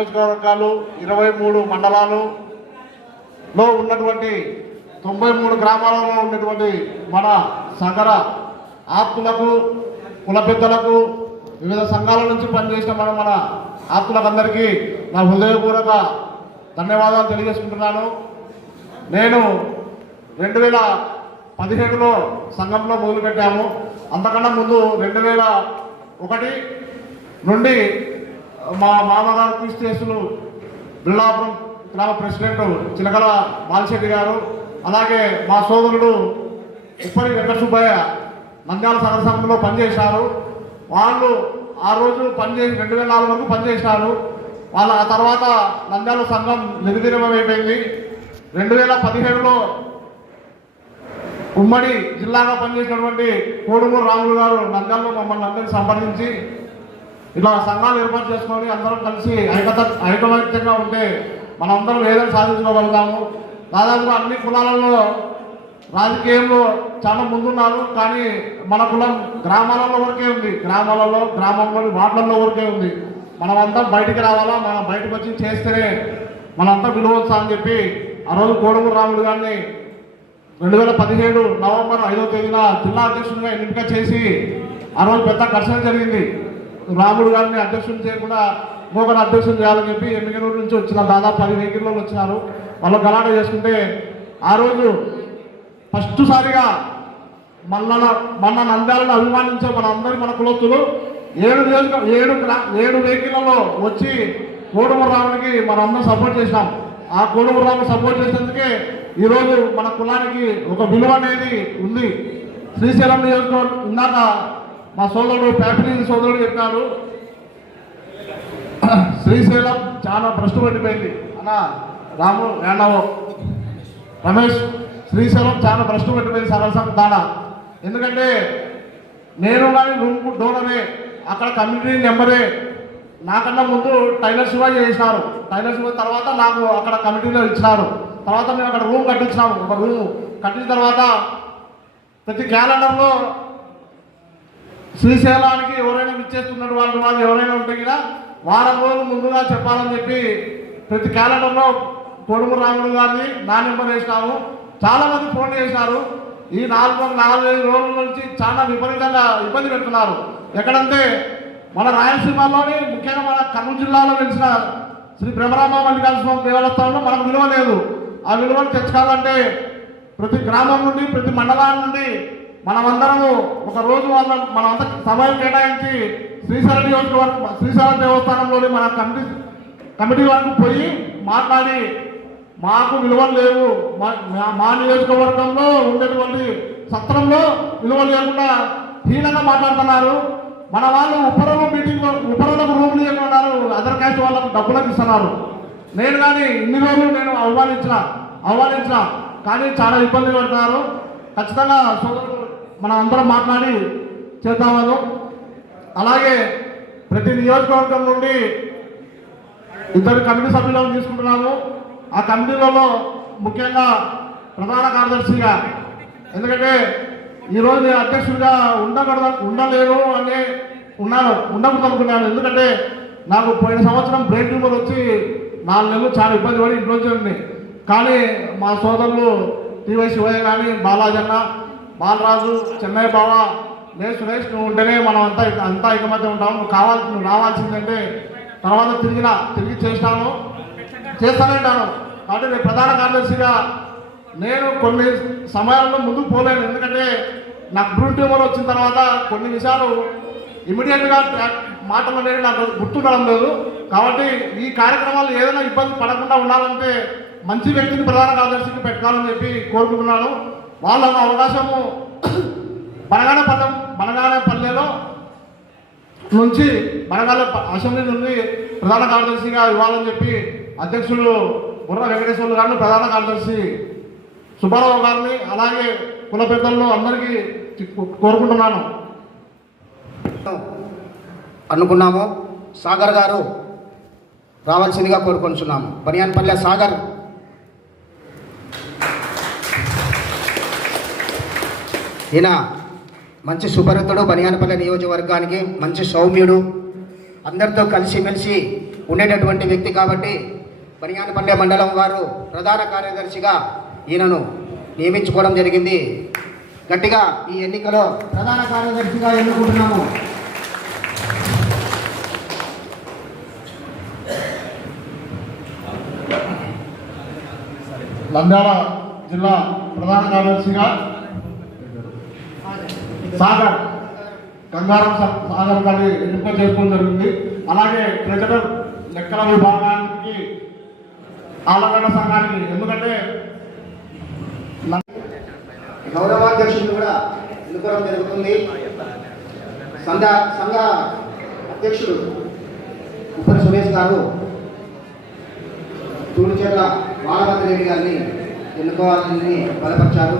ఇరవై మూడు మండలాలులో ఉన్నటువంటి తొంభై మూడు గ్రామాలలో ఉన్నటువంటి మన సగర ఆత్మలకు కుల పెద్దలకు వివిధ సంఘాల నుంచి పనిచేసిన మన మన ఆత్మలకందరికీ నా హృదయపూర్వక ధన్యవాదాలు తెలియజేసుకుంటున్నాను. నేను రెండు వేల పదిహేడులో సంఘంలో మొదలుపెట్టాము. అంతకన్నా ముందు రెండు వేల ఒకటి నుండి మా మామగారు క్రిస్టేసులు బిల్లాపురం గ్రామ ప్రెసిడెంట్ చిలకల బాలశెట్టి గారు అలాగే మా సోదరుడు ఉప్పరి వెంకట సుబ్బయ్య నంద్యాల సగర సంఘంలో పనిచేశారు. వాళ్ళు ఆ రోజు పనిచేసి రెండు వేల నాలుగు వరకు పనిచేశారు. వాళ్ళ ఆ తర్వాత నంద్యాల సంఘం నిర్వీర్యమైపోయింది రెండు వేల పదిహేడులో ఉమ్మడి జిల్లాగా పనిచేసినటువంటి కోడుమూరు రాములు గారు నంద్యాలలో మమ్మల్ని అందరినీ సంప్రదించి ఇలా సంఘాలు ఏర్పాటు చేసుకొని అందరం కలిసి ఐకత ఐకమత్యంగా ఉంటే మనందరం ఏదైనా సాధించగలుగుతాము దాదాపుగా అన్ని కులాలలో రాజకీయంలో చాలా ముందున్నారు కానీ మన కులం గ్రామాలలో వరకే ఉంది. గ్రామాలలో గ్రామంలోని వార్డులలో వరకే ఉంది. మనమంతా బయటికి రావాలా? మనం బయటకు వచ్చి చేస్తేనే మనంతా విలువచ్చా అని చెప్పి ఆ రోజు కోడమూరు రాముడు గారిని రెండు వేల పదిహేడు నవంబర్ ఐదో తేదీన జిల్లా అధ్యక్షుడిగా ఎన్నిక చేసి ఆ రోజు పెద్ద ఘర్షణ జరిగింది. రాముడు గారిని అధ్యక్షుడు చేయకుండా ఇంకొకరు అధ్యక్షుడు చేయాలని చెప్పి ఎమ్మిగనూరు నుంచి వచ్చిన దాదాపు పది వెహికల్లో వచ్చినారు. వాళ్ళు గలాట చేసుకుంటే ఆ రోజు ఫస్ట్ సారిగా మన మన నంద్యాలను అభిమానించే మన అందరి మన కులొత్తులు ఏడు నియోజక ఏడు ఏడు వెహికల్లో వచ్చి కోడుమూరు రాముడికి మనందరం సపోర్ట్ చేసినాం. ఆ కోడుమూరు రాముడు సపోర్ట్ చేసేందుకే ఈరోజు మన కులానికి ఒక విలువ అనేది ఉంది. శ్రీశైలం నియోజకవర్గం ఇందాక మా సోదరుడు ఫ్యాక్టరీ సోదరుడు చెప్పారు శ్రీశైలం చాలా భ్రష్టు పడిపోయింది. అన్న రాము వేణవో రమేష్ శ్రీశైలం చాలా భ్రష్టు పట్టిపోయింది సరసం దాడా ఎందుకంటే నేను కానీ రూమ్ డోనరే అక్కడ కమ్యూనిటీ నెంబరే నాకన్నా ముందు టైలర్ శివ చేసినారు. టైలర్ శివ తర్వాత నాకు అక్కడ కమిటీలో ఇచ్చినారు. తర్వాత మేము అక్కడ రూమ్ కట్టించినాము. ఒక రూమ్ కట్టిన తర్వాత ప్రతి క్యాలెండర్లో శ్రీశైలానికి ఎవరైనా విచ్చేస్తున్నట్టు వాళ్ళు వాళ్ళు ఎవరైనా ఉంటే కదా వారం రోజులు ముందుగా చెప్పాలని చెప్పి ప్రతి క్యాలెండర్లో కొడుకు రాముడు గారిని నా నెంబర్ వేసినాము చాలామంది ఫోన్ చేశారు. ఈ నాలుగు నాలుగైదు రోజుల నుంచి చాలా విపరీతంగా ఇబ్బంది పెడుతున్నారు. ఎక్కడంటే మన రాయలసీమలోని ముఖ్యంగా మన కర్నూలు జిల్లాలో వెలిసిన శ్రీ బ్రహ్మరామ మల్లికార్జున దేవస్థానంలో మనకు విలువ లేదు. ఆ విలువను తెచ్చుకోవాలంటే ప్రతి గ్రామం నుండి ప్రతి మండలం నుండి మనమందరము ఒక రోజు వాళ్ళ మనమంతా సమయం కేటాయించి శ్రీశైలం నియోజకవర్గం శ్రీశైలం దేవస్థానంలోని మన కమిటీ కమిటీ వారికి పోయి మాట్లాడి మాకు విలువలు లేవు. మా- మా- మా నియోజకవర్గంలో ఉండేటువంటి సత్రంలో విలువలు లేకుండా హీనంగా మాట్లాడుతున్నారు. మన వాళ్ళు ఉపరలో మీటింగ్ ఉపరలకు రూమ్ లేకున్నారు అదర్ క్యాస్ట్ వాళ్ళకు డబ్బులకు ఇస్తున్నారు. నేను కానీ ఇన్ని రోజులు నేను అవమానించిన అవమానించిన కానీ చాలా ఇబ్బంది పడుతున్నారు. ఖచ్చితంగా సోదరులు మనం అందరం మాట్లాడి చేద్దామను. అలాగే ప్రతి నియోజకవర్గం నుండి ఇద్దరు కమిటీ సభ్యులను తీసుకుంటున్నాము. ఆ కమిటీలలో ముఖ్యంగా ప్రధాన కార్యదర్శిగా ఎందుకంటే ఈరోజు నేను అధ్యక్షుడిగా ఉండకూడదు ఉండలేను అని ఉన్నాను ఉండకూడదు అనుకున్నాను ఎందుకంటే నాకు పోయిన సంవత్సరం బ్రెయిన్ ట్యూమర్ వచ్చి నాలుగు నెలలు చాలా ఇబ్బంది పడి ఇంట్లో కానీ మా సోదరులు టీవై శివయ్య కానీ బాలాజన్న బాలరాజు చెన్నై బావ లేదు సురేష్ నువ్వు ఉంటేనే మనం అంతా అంతా ఐకమత్యం ఉంటాం నువ్వు కావాలి నువ్వు రావాల్సిందంటే తర్వాత తిరిగిన తిరిగి చేస్తాను. చేస్తానంటాను. కాబట్టి నేను ప్రధాన కార్యదర్శిగా నేను కొన్ని సమయాల్లో ముందుకు పోలేను. ఎందుకంటే నాకు బ్రూ ట్యూమర్ వచ్చిన తర్వాత కొన్ని విషయాలు ఇమీడియట్గా మాటలు అనేవి నాకు గుర్తుండడం లేదు. కాబట్టి ఈ కార్యక్రమాలు ఏదైనా ఇబ్బంది పడకుండా ఉండాలంటే మంచి వ్యక్తిని ప్రధాన కార్యదర్శికి పెట్టాలని చెప్పి కోరుకుంటున్నాను. వాళ్ళ అవకాశము బనగానపల్లెం బనగానపల్లెలో నుంచి బనగాల అసెంబ్లీ నుండి ప్రధాన కార్యదర్శిగా ఇవ్వాలని చెప్పి అధ్యక్షులు బుర్ర వెంకటేశ్వర్లు గారిని ప్రధాన కార్యదర్శి సుబ్బారావు గారిని అలాగే కుల పెద్దలను అందరికీ కోరుకుంటున్నాను. అనుకున్నాము. సాగర్ గారు రావాల్సిందిగా కోరుకుంటున్నాము బనియాన్పల్లె సాగర్ ఈయన మంచి సుపరితుడు బనియానపల్లె నియోజకవర్గానికి మంచి సౌమ్యుడు. అందరితో కలిసిమెలిసి ఉండేటటువంటి వ్యక్తి కాబట్టి బనియానపల్లె మండలం వారు ప్రధాన కార్యదర్శిగా ఈయనను నియమించుకోవడం జరిగింది. గట్టిగా ఈ ఎన్నికలో ప్రధాన కార్యదర్శిగా ఎన్నుకుంటున్నాము. నంద్యాల జిల్లా ప్రధాన కార్యదర్శిగా సాగర్. గంగారం సాగర్ గారిని ఎన్నిక చేసుకోవడం జరిగింది అలాగే ట్రెజరర్ లెక్కల విభాగానికి ఆలగడ్డ సంఘానికి ఎందుకంటే గౌరవాధ్యక్షుడు కూడా ఎన్నుకోవడం జరుగుతుంది. సంఘ సంఘ అధ్యక్షుడు ఉప్పరి సురేష్ గారు తూడుచేర్ల బాలభద్ర రెడ్డి గారిని ఎన్నుకోవాలని బలపరిచారు.